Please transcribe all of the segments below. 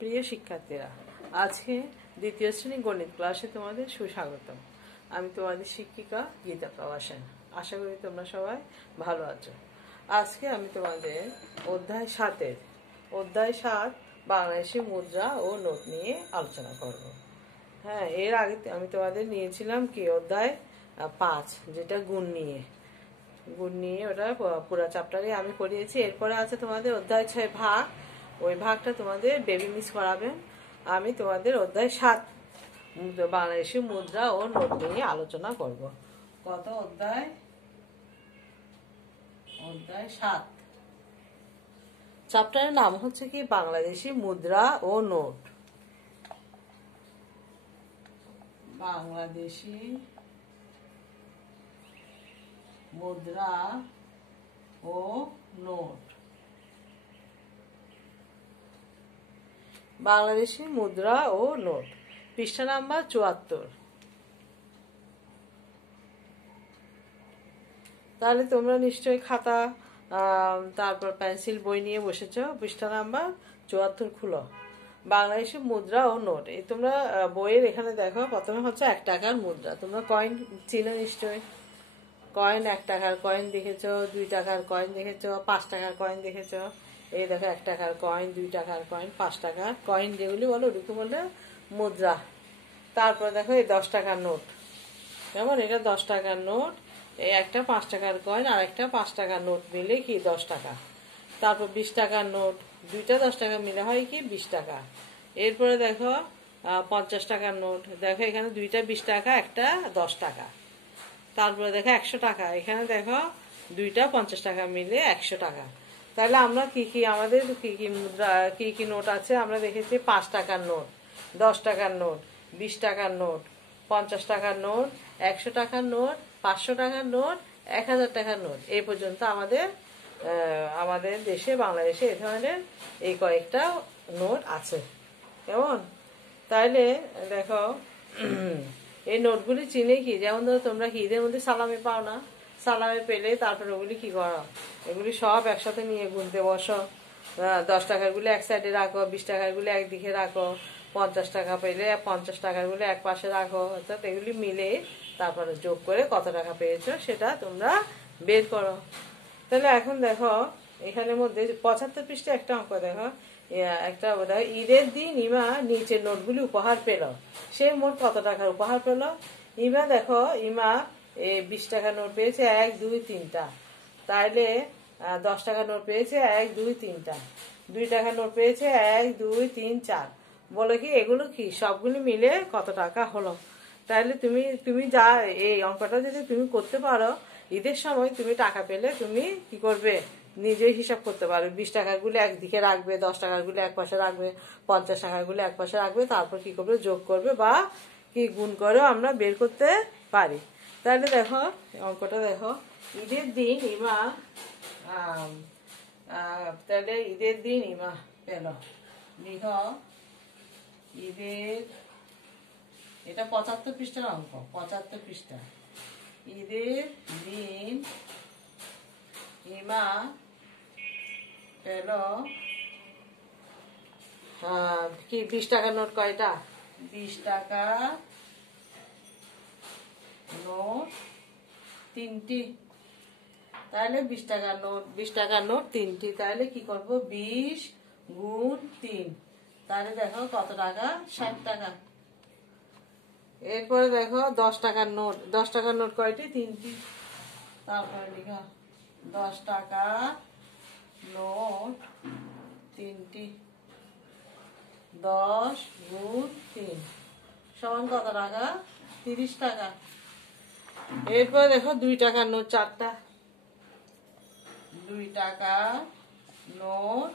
প্রিয় শিক্ষার্থীরা, আজকে দ্বিতীয় শ্রেণী গণিত ক্লাসে তোমাদের সুস্বাগতম। আমি তোমাদের শিক্ষিকা গীতা প্রবাসন। আশা করি তোমরা সবাই ভালো আছো। আজকে আমি তোমাদের অধ্যায় 7 বাংলাদেশি মুদ্রা ও নোট নিয়ে আলোচনা করব। হ্যাঁ, এর আগে আমি তোমাদের নিয়েছিলাম কি অধ্যায় 5, যেটা গুণ নিয়ে ওটা পুরো চ্যাপ্টারে আমি করিয়েছি। এরপরে আছে তোমাদের অধ্যায় 6 ভাগ, ওই ভাগটা তোমাদের বেবি মিস করাবেন। আমি তোমাদের অধ্যায় 7 বাংলাদেশি মুদ্রা ও নোট নিয়ে আলোচনা করব। কত অধ্যায়? অধ্যায় 7। চ্যাপ্টারের নাম হচ্ছে কি বাংলাদেশি মুদ্রা ও নোট। বাংলাদেশি মুদ্রা ও নোট। বাংলাদেশি মুদ্রা ও নোট, পৃষ্ঠা নাম্বার 74। তাহলে তোমরা নিশ্চয়ই খাতা তারপর পেন্সিল বই নিয়ে বসেছ। পৃষ্ঠা নাম্বার 74 খুলো। বাংলাদেশি মুদ্রা ও নোট। এই তোমরা বইয়ের এখানে দেখো, প্রথমে হচ্ছে 1 টাকার মুদ্রা। তোমরা কয়েন চিনো নিশ্চয়ই। কয়েন 1 টাকার কয়েন দেখেছো, 2 টাকার কয়েন দেখেছো, 5 টাকার কয়েন দেখেছো। এই দেখো 1 টাকার কয়েন, 2 টাকার কয়েন, 5 টাকার কয়েন, যেগুলি বলো ওগুলোকে বলে মুদ্রা। তারপর দেখো এই 10 টাকার নোট। যেমন এটা 10 টাকার নোট, এই একটা 5 টাকার কয়েন আর একটা 5 টাকার নোট মিলে কি 10 টাকা। তারপর 20 টাকার নোট, দুইটা 10 টাকা মিলে হয় কি 20 টাকা। এরপরে দেখো 50 টাকার নোট। দেখো এখানে দুইটা 20 টাকা, একটা 10 টাকা। তারপরে দেখো 100 টাকা, এখানে দেখো দুইটা 50 টাকা মিলে 100 টাকা। তাহলে আমরা আমাদের কি মুদ্রা কি নোট আছে আমরা দেখেছি। 5 টাকার নোট, 10 টাকার নোট, 20 টাকার নোট, 50 টাকার নোট, 100 টাকার নোট, 500 টাকার নোট, 1000 টাকার নোট। এই পর্যন্ত আমাদের দেশে বাংলাদেশে এই ধরনের এই কয়েকটা নোট আছে। কেমন? তাইলে দেখো এই নোটগুলি চিনে কি, যেমন ধরো তোমরা কি ঈদের মধ্যে সালামি পাও না, সালামি পেলে তারপরে ওগুলি কি করো, এগুলি সব একসাথে নিয়ে গুনতে বসো। 10 টাকার গুলি এক সাইডে রাখো, 20 টাকার গুলি একদিকে রাখো, 50 টাকা পেলে 50 টাকার গুলি এক পাশে রাখো। অর্থাৎ এগুলি মিলে তারপরে যোগ করে কত টাকা পেয়েছো সেটা তোমরা বের করো। তাহলে এখন দেখো এখানের মধ্যে 75 পৃষ্ঠা একটা অঙ্ক দেখো। একটা বোধহয় ঈদের দিন ইমা নিচের নোটগুলি উপহার পেল। সে মোট কত টাকার উপহার পেল? ইমা 20 টাকার নোট পেয়েছে 1, 2, 3টা। তাইলে 10 টাকার নোট পেয়েছে 1, 2, 3টা। 2 টাকার নোট পেয়েছে 1, 2, 3, 4। বলে কি এগুলো কি সবগুলি মিলে কত টাকা হলো? তাহলে তুমি যা এই অঙ্কটা যদি তুমি করতে পারো, ঈদের সময় তুমি টাকা পেলে তুমি কি করবে নিজেই হিসাব করতে পারবে। 20 টাকার গুলি একদিকে রাখবে, 10 টাকার গুলি এক পাশে রাখবে, 50 টাকার গুলি এক পাশে রাখবে, তারপর কি করবে যোগ করবে বা কি গুণ করেও আমরা বের করতে পারি। তাহলে দেখো অঙ্কটা দেখো, ঈদের দিন ইমা তাহলে ঈদের দিন ইমা পেল, লিখ ঈদের, এটা 75 পৃষ্ঠার অঙ্ক, 75 পৃষ্ঠা। ঈদের দিন ইমা পেল কি 20 টাকার নোট কয়টা? 20 টাকা নোট 3টি। তাহলে 20 টাকার নোট 3টি। তাহলে কি করবো 20 গুণ 3। তাহলে দেখো কত টাকা? 60 টাকা। এরপরে দেখো 10 টাকার নোট, 10 টাকার নোট কয়টি? 3টি। তারপরে লিখা 10 টাকা নোট 3টি। 10 গুণ 3 সমান কত টাকা? 30 টাকা। এরপরে দেখো 2 টাকার নোট 4টা। 2 টাকা নোট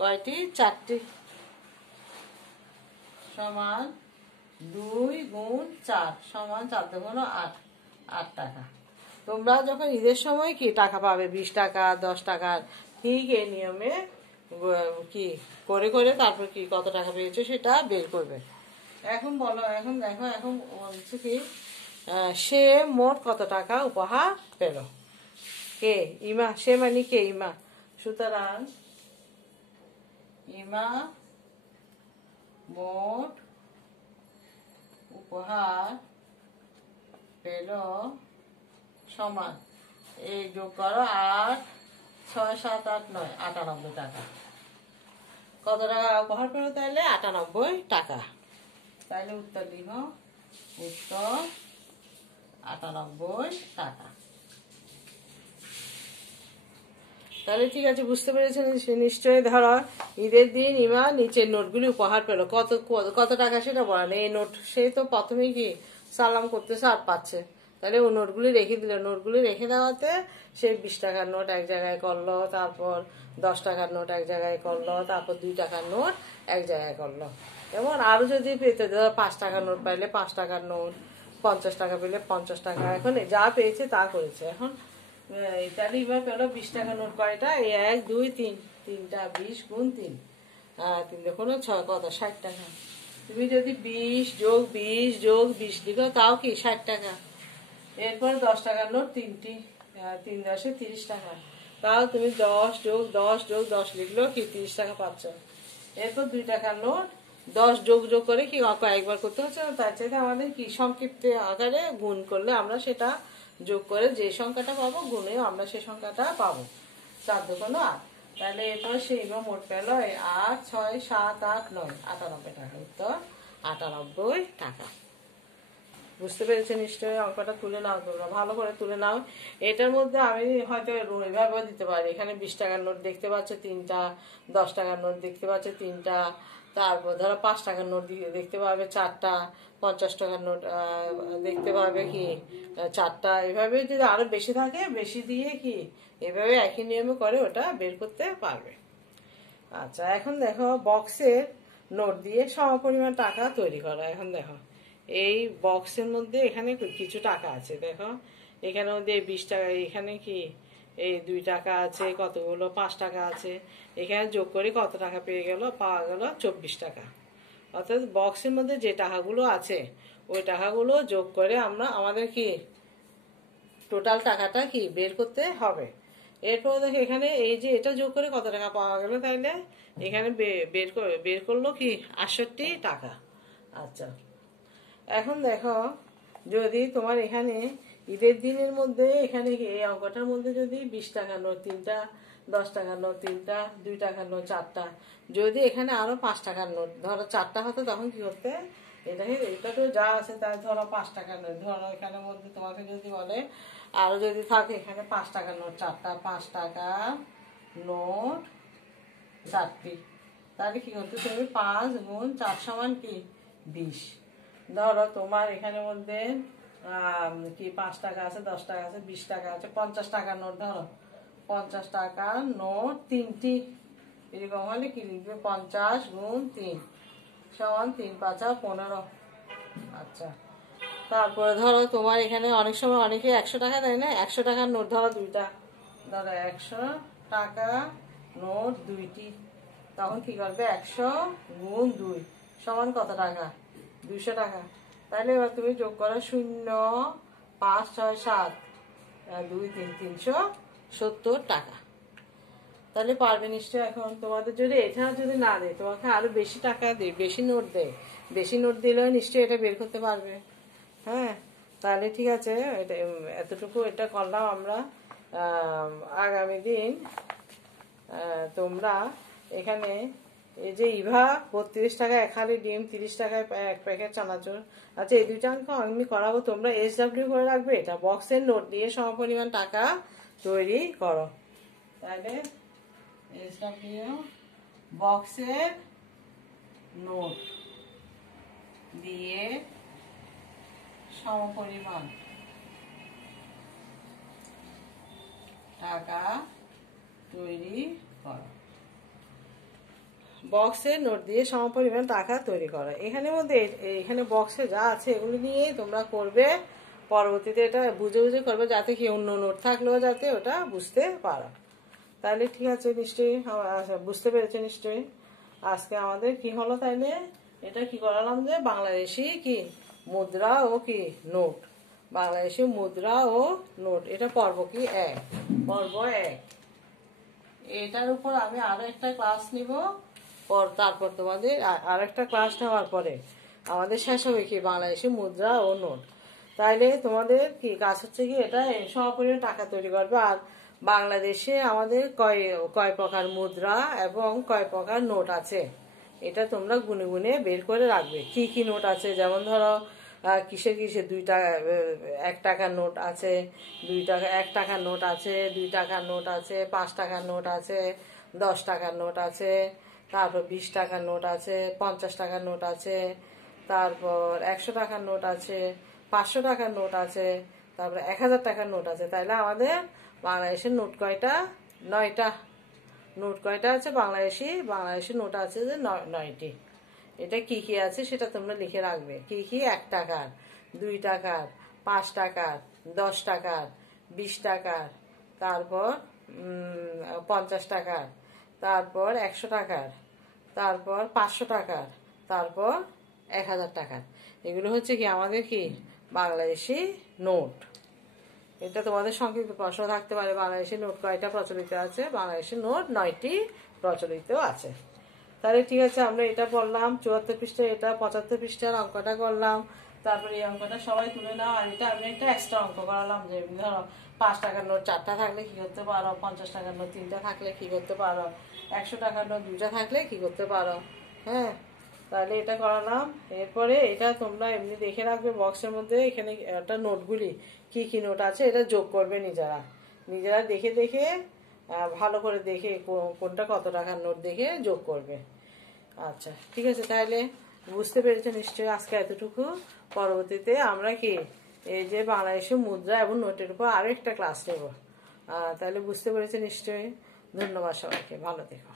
কয়টি? 4টি। সমান 2 গুণ 4 সমান 4 2 8, 8 টাকা। তোমরা যখন ঈদের সময় কি টাকা পাবে 20 টাকা 10 টাকার, ঠিক এই নিয়মে কি করে করে তারপর কি কত টাকা পেয়েছো সেটা বের করবে। এখন বলো, এখন দেখো, এখন বলছে কি সে মোট কত টাকা উপহার পেল? কে? ইমা। সে মানে কে? ইমা। সুতরাং ইমা মোট উপহার পেল সমান, এই যোগ করো 8, 6, 7, 8, 9, 98 টাকা। কত টাকা উপহার পেল তাহলে? 98 টাকা। তাহলে উত্তর লিখো, উত্তর 98 টাকা। তাহলে ঠিক আছে, বুঝতে পেরেছেন নিশ্চয়ই। ধরো ঈদের দিন ইমা নিচের নোটগুলি উপহার পেল, কত কত টাকা সেটা বলেন। এই নোট সে তো প্রথমেই কি সালাম করতেছে আর পাচ্ছে, তাহলে ও নোটগুলি রেখে দিল। নোটগুলি রেখে দেওয়াতে সে 20 টাকার নোট এক জায়গায় করলো, তারপর 10 টাকার নোট এক জায়গায় করলো, তারপর 2 টাকার নোট এক জায়গায় করলো। এবং আরো যদি পেতে, ধরো 5 টাকার নোট পাইলে 5 টাকার নোট, 50 টাকা পেলে 50 টাকা, এখন যা পেয়েছে তা করেছে। এখন তাহলে এবার পেলো 20 টাকা নোট কয়টা? 1, 2, 3, 3টা 20 গুণ 3, 3 দেখুন 6, কত? 60 টাকা। তুমি যদি 20 যোগ 20 যোগ 20 লিখো তাও কি 60 টাকা। এরপর 10 টাকার নোট 3টি, 3 10 30 টাকা। তাও তুমি 10 যোগ 10 যোগ 10 লিখলো কি 30 টাকা পাচ্ছ। এরপর 2 টাকার নোট 10 যোগ যোগ করে কি কয়েকবার করতে হচ্ছে না, তার চাইতে আমাদের কি সংক্ষিপ্ত আকারে গুণ করলে আমরা সেটা যোগ করে যে সংখ্যাটা পাবো গুণেও আমরা সেই সংখ্যাটা পাবো। 4 দুগুণ 8। তাহলে এরপর সেই মোট পেল 8, 6, 7, 8, 9, 98 টাকা। উত্তর 98 টাকা। বুঝতে পেরেছে নিশ্চয়ই। অঙ্কটা তুলে নাও, তোমরা ভালো করে তুলে নাও। এটার মধ্যে আমি হয়তো এভাবে দিতে পারি। এখানে 20 টাকার নোট দেখতে পাচ্ছ 3টা, 10 টাকার নোট দেখতে পাচ্ছ 3টা, তারপর ধরো 5 টাকার নোট দেখতে পাবে 4টা, 50 টাকার নোট দেখতে পাবে কি 4টা। এভাবে যদি আরো বেশি থাকে, বেশি দিয়ে কি এভাবে একই নিয়মে করে ওটা বের করতে পারবে। আচ্ছা, এখন দেখো বক্সের নোট দিয়ে সমপরিমাণ টাকা তৈরি করা। এখন দেখো এই বক্সের মধ্যে এখানে কিছু টাকা আছে, দেখো এখানের মধ্যে 20 টাকা, এখানে কি এই 2 টাকা আছে, কতগুলো 5 টাকা আছে, এখানে যোগ করে কত টাকা পাওয়া গেল 24 টাকা। অর্থাৎ বক্সের মধ্যে যে টাকাগুলো আছে ওই টাকাগুলো যোগ করে আমরা আমাদের কি টোটাল টাকাটা কি বের করতে হবে। এরপর দেখো এখানে এই যে এটা যোগ করে কত টাকা পাওয়া গেল, তাইলে এখানে বের করলো কি 68 টাকা। আচ্ছা, এখন দেখো যদি তোমার এখানে ঈদের দিনের মধ্যে এখানে এই অঙ্কটার মধ্যে যদি 20 টাকার নোট 3টা, 10 টাকার নোট 3টা, 2 টাকার নোট 4টা, যদি এখানে আরো 5 টাকার নোট ধরো 4টা হতো, তখন কি করতে? এটা তো যা আছে তাই ধরো 5 টাকার নোট, ধরো এখানের মধ্যে তোমাকে যদি বলে আরো যদি থাকে এখানে 5 টাকার নোট 4টা, 5 টাকা নোট 4টি, তাহলে কি করতে? তুমি 5 গুণ 4 সমান কি 20। ধরো তোমার এখানের মধ্যে কি 5 টাকা আছে, 10 টাকা আছে, 20 টাকা আছে, 50 টাকার নোট, ধরো 50 টাকার নোট 3টি, এরকম হলে কি লিখবে? 50 গুণ 3 সমান 3 5 15। আচ্ছা, তারপরে ধরো তোমার এখানে অনেক সময় অনেকে 100 টাকা দেয় না, 100 টাকার নোট ধরো 2টা, ধরো 100 টাকা নোট 2টি, তখন কি করবে? 100 গুণ 2 সমান কত টাকা? 200 টাকা। তাহলে এবার তুমি যোগ করো 0, 5, 6, 7, 2, 3, 370 টাকা। তাহলে পারবে নিশ্চয়। এখন তোমাদের যদি এটা যদি না দেয়, তোমাকে আরো বেশি টাকা দেয়, বেশি নোট দেয়, বেশি নোট দিলেও নিশ্চয়ই এটা বের করতে পারবে। হ্যাঁ, তাহলে ঠিক আছে, এটা এতটুকু এটা করলাম আমরা। আগামী দিন তোমরা এখানে এই যে ইভা 32 টাকা 1 হালি ডিম, 30 টাকায় 1 প্যাকেট চানাচুর, আচ্ছা এই 2টা অঙ্ক আমি করাবো, তোমরা SW করে রাখবে। এটা বক্সের নোট দিয়ে সমপরিমাণ টাকা তৈরি করো। তাহলে SW বক্সের নোট দিয়ে সমপরিমাণ টাকা তৈরি করো। বক্সের নোট দিয়ে সমপরিমাণ টাকা তৈরি করা। এখানের মধ্যে এখানে বক্সে যা আছে এগুলো নিয়েই তোমরা করবে। পরবর্তীতে এটা বুঝে বুঝে করবে, যাতে কি অন্য নোট থাকলেও যাতে ওটা বুঝতে পারো। তাহলে ঠিক আছে, নিশ্চয়ই বুঝতে পেরেছো নিশ্চয়ই। আজকে আমাদের কি হলো তাইলে? এটা কি করালাম যে বাংলাদেশি কি মুদ্রা ও কি নোট, বাংলাদেশি মুদ্রা ও নোট, এটা পর্ব কি 1, পর্ব 1। এটার উপর আমি আরো একটা ক্লাস নিব, তারপর তোমাদের আরেকটা ক্লাস নেওয়ার পরে আমাদের শেষ হবে কি বাংলাদেশি মুদ্রা ও নোট। তাইলে তোমাদের কি কাজ হচ্ছে কি এটা সমপরিমাণ টাকা তৈরি করবে। আর বাংলাদেশে আমাদের কয় কয় প্রকার মুদ্রা এবং কয় প্রকার নোট আছে এটা তোমরা গুনে গুনে বের করে রাখবে। কি কি নোট আছে, যেমন ধরো কিসে কিসে 2 টাকা 1 টাকার নোট আছে, 2 টাকা 1 টাকার নোট আছে, 2 টাকার নোট আছে, 5 টাকার নোট আছে, 10 টাকার নোট আছে, তারপর 20 টাকার নোট আছে, 50 টাকার নোট আছে, তারপর 100 টাকার নোট আছে, 500 টাকার নোট আছে, তারপরে 1000 টাকার নোট আছে। তাইলে আমাদের বাংলাদেশের নোট কয়টা? 9টা। নোট কয়টা আছে বাংলাদেশি নোট আছে যে 9টি। এটা কি কি আছে সেটা তোমরা লিখে রাখবে। কি কি? 1 টাকার, 2 টাকার, 5 টাকার, 10 টাকার, 20 টাকার, তারপর 50 টাকার, তারপর 100 টাকার, তারপর 500 টাকার, তারপর 1000 টাকার। এগুলো হচ্ছে কি আমাদের কি বাংলাদেশি নোট। এটা তোমাদের সংক্ষিপ্ত প্রশ্ন থাকতে পারে, বাংলাদেশি নোট কয়টা প্রচলিত আছে? বাংলাদেশি নোট 9টি প্রচলিত আছে। তাহলে ঠিক আছে, আমরা এটা পড়লাম 74 পৃষ্ঠা, এটা 75 পৃষ্ঠার অঙ্কটা করলাম। তারপরে এই অঙ্কটা সবাই তুলে নাও। আর এটা আমি একটা এক্সট্রা অঙ্ক করালাম যে ধরো 5 টাকার নোট 4টা থাকলে কি করতে পারো, 50 টাকার নোট 3টা থাকলে কি করতে পারো, 100 টাকার নোট 2টা থাকলে কি করতে পারো। হ্যাঁ, তাহলে এটা করালাম। এরপরে এটা তোমরা এমনি দেখে রাখবে বক্সের মধ্যে, এখানে একটা নোটগুলি কি কি নোট আছে এটা যোগ করবে নিজেরা দেখে দেখে ভালো করে দেখে কোনটা কত টাকার নোট দেখে যোগ করবে। আচ্ছা ঠিক আছে, তাহলে বুঝতে পেরেছো নিশ্চয়ই আজকে এতটুকু। পরবর্তীতে আমরা কি এই যে বাংলাদেশের মুদ্রা এবং নোটের উপর আরো একটা ক্লাস নেব। তাহলে বুঝতে পেরেছো নিশ্চয়ই। ধন্যবাদ সবাইকে, ভালো থেকো।